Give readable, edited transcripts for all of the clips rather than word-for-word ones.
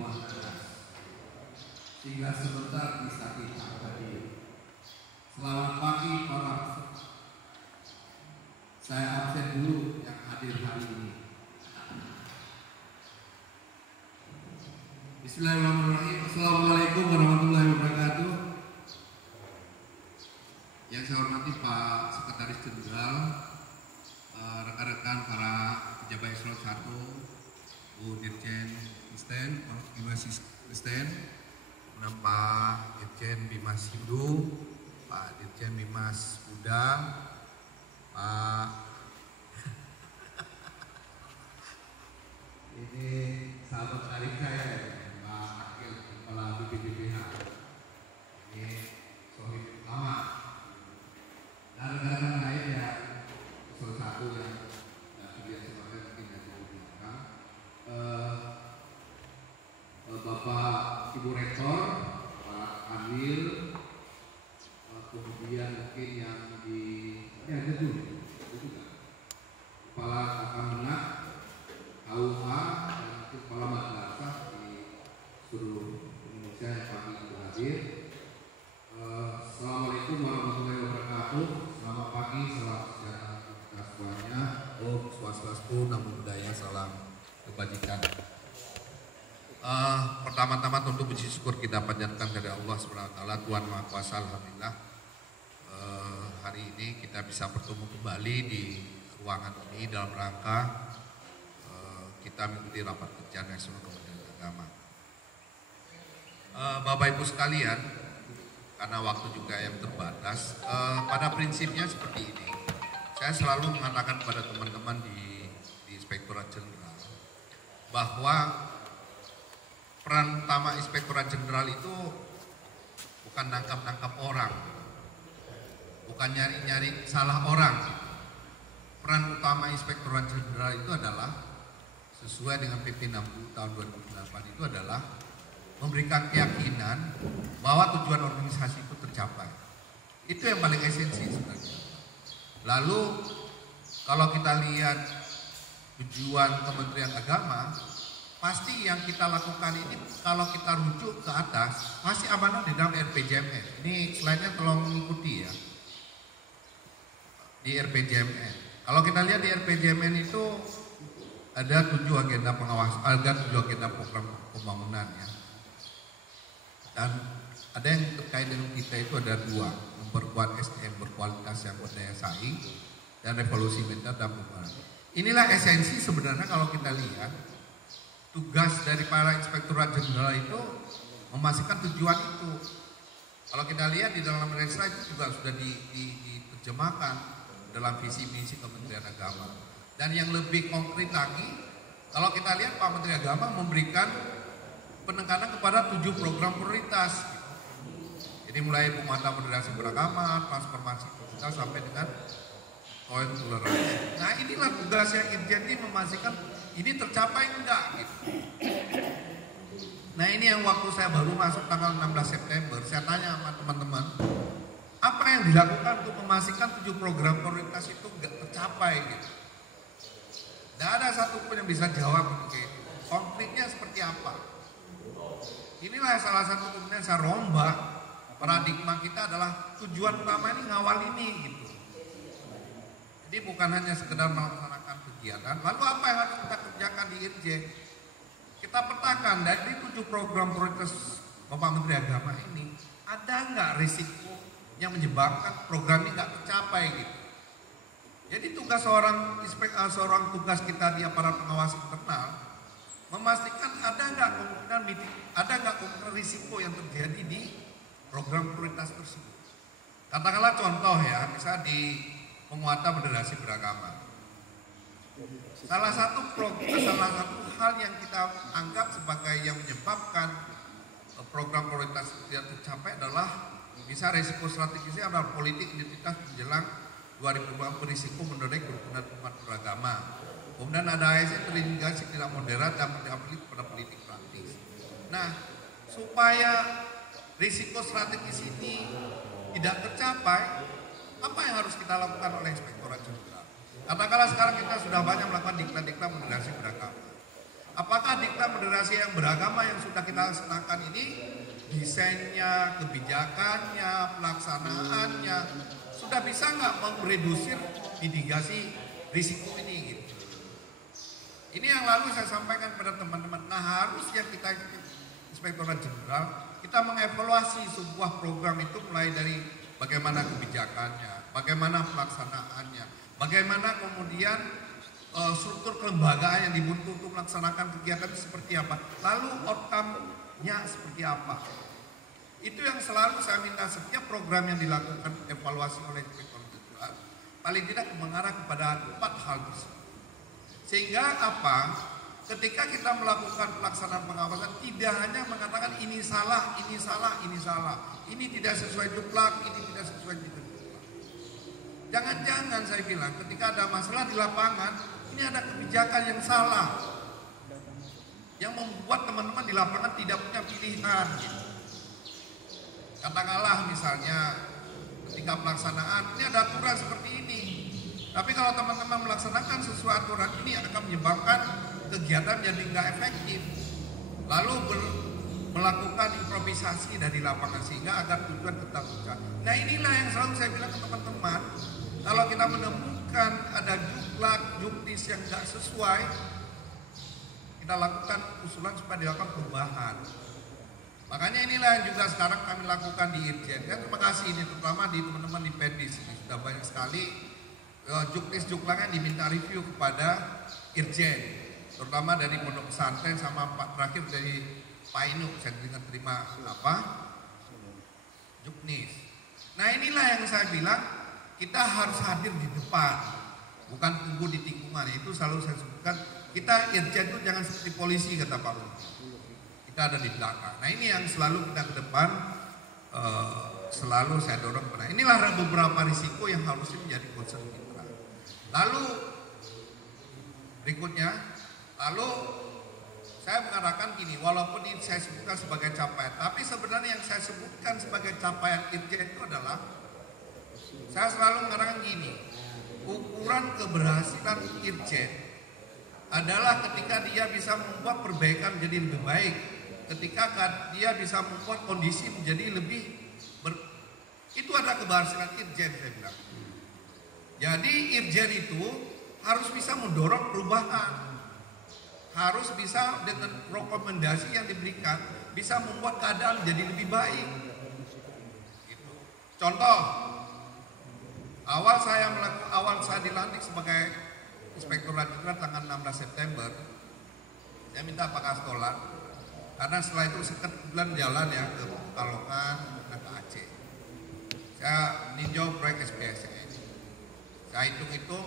ribuan nanas, sehingga sebentar bisa kita hadir. Selamat pagi para peserta. Saya absen dulu yang hadir hari ini. Bismillahirrahmanirrahim. Assalamualaikum warahmatullahi wabarakatuh. Yang saya hormati Pak Sekretaris Jenderal, rekan-rekan para pejabat eselon 1, Bu Dirjen Kristen, Bimas Kristen, Pak Dirjen Bimas Hindu, Pak Dirjen Bimas Buddha, Pak ini sahabat karib saya, Pak Akil, Kepala BPPH. Ini sohib lama. Dan rekan-rekan lain yang eselon 1 yang biasa pakai mungkin yang digunakan, Bapak Ibu Rektor, Pak Anil, kemudian mungkin yang di ada dulu juga Kepala Kakamenak, KUA, dan Kepala Madrasah di seluruh Indonesia yang pagi itu hadir. Assalamualaikum warahmatullahi wabarakatuh. Selamat pagi, salam sejahtera kita semuanya. Om Swastiastu, Namo Buddhaya, salam kebajikan. Pertama-tama tentu puji syukur kita panjatkan kepada Allah SWT, Tuhan Maha Kuasa. Alhamdulillah hari ini kita bisa bertemu kembali di ruangan ini dalam rangka kita mengikuti rapat kerja Nasional Kementerian Agama. Bapak Ibu sekalian, karena waktu juga yang terbatas, pada prinsipnya seperti ini. Saya selalu mengatakan kepada teman-teman di Inspektorat Jenderal bahwa peran utama Inspektorat Jenderal itu bukan nangkap-nangkap orang, bukan nyari-nyari salah orang. Peran utama Inspektorat Jenderal itu adalah sesuai dengan PP 60 tahun 2008 itu adalah memberikan keyakinan bahwa tujuan organisasi itu tercapai. Itu yang paling esensi sebenarnya. Lalu kalau kita lihat tujuan Kementerian Agama, pasti yang kita lakukan ini kalau kita rujuk ke atas masih amanah di dalam RPJMN. Ini slide-nya tolong mengikuti ya. Di RPJMN. Kalau kita lihat di RPJMN itu ada 7 agenda pengawasan, ada 7 agenda program pembangunan ya. Dan ada yang terkait dengan kita itu ada 2, memperkuat SDM berkualitas yang berdaya saing dan revolusi mental dan pembangunan. Inilah esensi sebenarnya kalau kita lihat tugas dari para Inspektorat Jenderal itu memastikan tujuan itu. Kalau kita lihat di dalam Resra itu juga sudah diterjemahkan dalam visi misi Kementerian Agama. Dan yang lebih konkret lagi, kalau kita lihat Pak Menteri Agama memberikan penekanan kepada 7 program prioritas. Jadi mulai penguatan moderasi beragama, transformasi kultural sampai dengan poin toleransi. Nah inilah tugasnya Irjen ini memastikan ini tercapai enggak gitu. Nah ini yang waktu saya baru masuk tanggal 16 September, saya tanya sama teman-teman, apa yang dilakukan untuk memastikan 7 program prioritas itu enggak tercapai gitu. Tidak ada satupun yang bisa jawab begitu. Konfliknya seperti apa? Inilah salah satu kemudian saya rombak paradigma kita adalah tujuan utama ini ngawal ini gitu. Jadi bukan hanya sekedar melaksanakan kegiatan. Lalu apa yang harus kita kerjakan di Irjen? Kita petakan dari 7 program prioritas Bapak Menteri Agama ini, ada nggak risiko yang menyebabkan program ini nggak tercapai gitu. Jadi tugas seorang tugas kita di aparat pengawas internal memastikan ada nggak kemungkinan risiko yang terjadi di program prioritas tersebut. Katakanlah contoh ya, misalnya di penguatan moderasi beragama. Salah satu hal yang kita anggap sebagai yang menyebabkan program prioritas tidak tercapai adalah bisa risiko strategisnya adalah politik identitas menjelang 2020 berisiko menodai kerukunan umat beragama. Kemudian ada ASN terintegrasi tidak moderat dan berdampak pada politik praktis. Nah, supaya risiko strategis ini tidak tercapai, apa yang harus kita lakukan oleh Inspektorat Jenderal? Katakanlah sekarang kita sudah banyak melakukan diklat-diklat moderasi beragama. Apakah diklat kita moderasi yang beragama yang sudah kita laksanakan ini, desainnya, kebijakannya, pelaksanaannya, sudah bisa nggak meredusir mitigasi risiko ini gitu. Ini yang lalu saya sampaikan pada teman-teman. Nah harusnya kita Inspektorat Jenderal, kita mengevaluasi sebuah program itu mulai dari bagaimana kebijakannya, bagaimana pelaksanaannya, bagaimana kemudian struktur kelembagaan yang dibentuk untuk melaksanakan kegiatan seperti apa, lalu outcome-nya seperti apa. Itu yang selalu saya minta setiap program yang dilakukan evaluasi oleh Inspektorat Jenderal, paling tidak mengarah kepada 4 hal tersebut. Sehingga apa? Ketika kita melakukan pelaksanaan pengawasan, tidak hanya mengatakan ini salah, ini salah, ini salah, ini tidak sesuai juplak, ini tidak sesuai juplak. Jangan-jangan saya bilang ketika ada masalah di lapangan, ini ada kebijakan yang salah, yang membuat teman-teman di lapangan tidak punya pilihan. Katakanlah misalnya ketika pelaksanaan, ini ada aturan seperti ini. Tapi kalau teman-teman melaksanakan sesuai aturan ini akan menyebabkan kegiatan jadi nggak efektif. Lalu melakukan improvisasi dari lapangan sehingga agar tujuan tetap tercapai. Nah inilah yang selalu saya bilang ke teman-teman, kalau kita menemukan ada juklak, juknis yang nggak sesuai, kita lakukan usulan supaya dilakukan perubahan. Makanya inilah yang juga sekarang kami lakukan di Irjen. Ya, terima kasih ini terutama di teman-teman di Pendis ini sudah banyak sekali juknis-juklaknya diminta review kepada Irjen, terutama dari pondok pesantren sama Pak terakhir dari Pak Inuk, saya terima juknis. Nah inilah yang saya bilang kita harus hadir di depan, bukan tunggu di tikungan. Itu selalu saya sebutkan, kita Irjen itu jangan seperti polisi kata Pak Ruh. Kita ada di belakang. Nah ini yang selalu kita ke depan selalu saya dorong. Nah inilah beberapa risiko yang harusnya menjadi concern kita. Lalu berikutnya, saya mengatakan gini, walaupun ini saya sebutkan sebagai capaian, tapi sebenarnya yang saya sebutkan sebagai capaian Irjen itu adalah, saya selalu mengatakan gini, ukuran keberhasilan Irjen adalah ketika dia bisa membuat perbaikan menjadi lebih baik, ketika dia bisa membuat kondisi menjadi lebih itu ada keberhasilan Irjen saya bilang. Jadi Irjen itu harus bisa mendorong perubahan, harus bisa dengan rekomendasi yang diberikan bisa membuat keadaan jadi lebih baik. Gitu. Contoh, awal saya dilantik sebagai Inspektorat Jenderal tanggal 16 September, saya minta Pak Kastolan, karena setelah itu sebulan jalan ya ke Pekalongan dan ke Aceh. Saya meninjau proyek SBSN. Saya hitung-hitung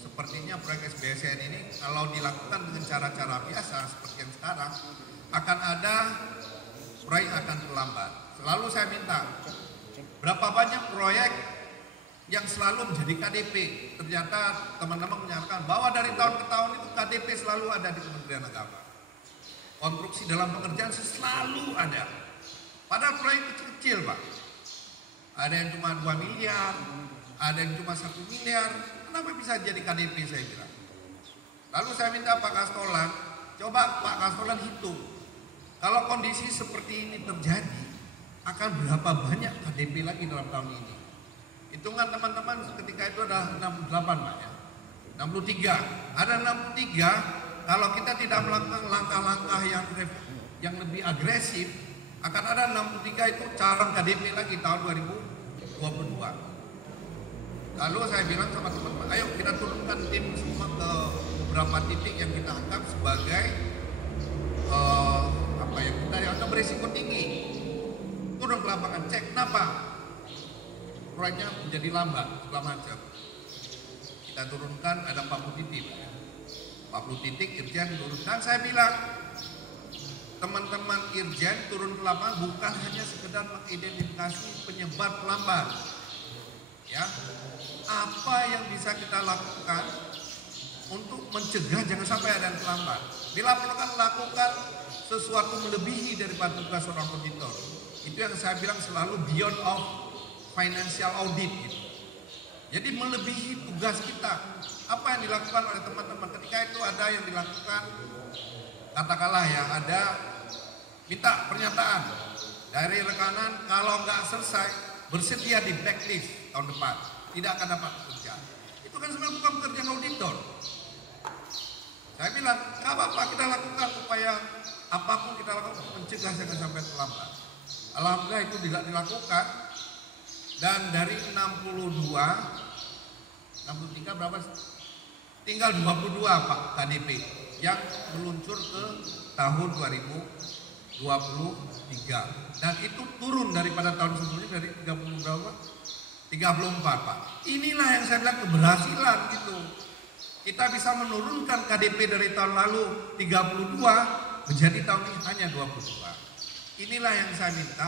sepertinya proyek SBSN ini kalau dilakukan dengan cara-cara biasa seperti yang sekarang akan ada proyek akan terlambat. Selalu saya minta berapa banyak proyek yang selalu menjadi KDP. Ternyata teman-teman menyatakan bahwa dari tahun ke tahun itu KDP selalu ada di Kementerian Agama. Konstruksi dalam pengerjaan selalu ada. Padahal proyek kecil-kecil Pak. Ada yang cuma 2 miliar, ada yang cuma 1 miliar. Kenapa bisa jadi KDP saya kira? Lalu saya minta Pak Kastolan, coba Pak Kastolan hitung. Kalau kondisi seperti ini terjadi, akan berapa banyak KDP lagi dalam tahun ini? Hitungan teman-teman ketika itu ada 68 Pak ya. 63. Ada 63, kalau kita tidak melakukan langkah-langkah yang lebih agresif, akan ada 63 itu calon KDP lagi tahun 2022. Lalu saya bilang sama teman-teman, ayo kita turunkan tim semua ke beberapa titik yang kita anggap sebagai yang kita anggap berisiko tinggi. Turun ke lapangan, cek kenapa proyeknya menjadi lambat segala macam. Kita turunkan ada 40 titik. 40 titik Irjen turunkan. Saya bilang teman-teman Irjen turun ke lapangan bukan hanya sekedar mengidentifikasi penyebab pelambat. Ya, apa yang bisa kita lakukan untuk mencegah jangan sampai ada yang terlambat. Bila perlu lakukan sesuatu melebihi daripada tugas seorang auditor. Itu yang saya bilang selalu beyond of financial audit gitu. Jadi melebihi tugas kita. Apa yang dilakukan oleh teman-teman ketika itu ada yang dilakukan katakanlah ya ada minta pernyataan dari rekanan kalau nggak selesai bersedia di blacklist tahun depan, tidak akan dapat bekerja. Itu kan sebenarnya bukan pekerjaan auditor. Saya bilang nggak apa-apa, kita lakukan upaya apapun kita lakukan untuk mencegah jangan sampai terlambat. Alhamdulillah itu tidak dilakukan, dan dari 63 berapa? Tinggal 22 Pak KDP yang meluncur ke tahun 2023, dan itu turun daripada tahun sebelumnya dari 30 berapa? 34 Pak. Inilah yang saya bilang keberhasilan gitu. Kita bisa menurunkan KDP dari tahun lalu 32 menjadi tahun ini hanya 22. Inilah yang saya minta.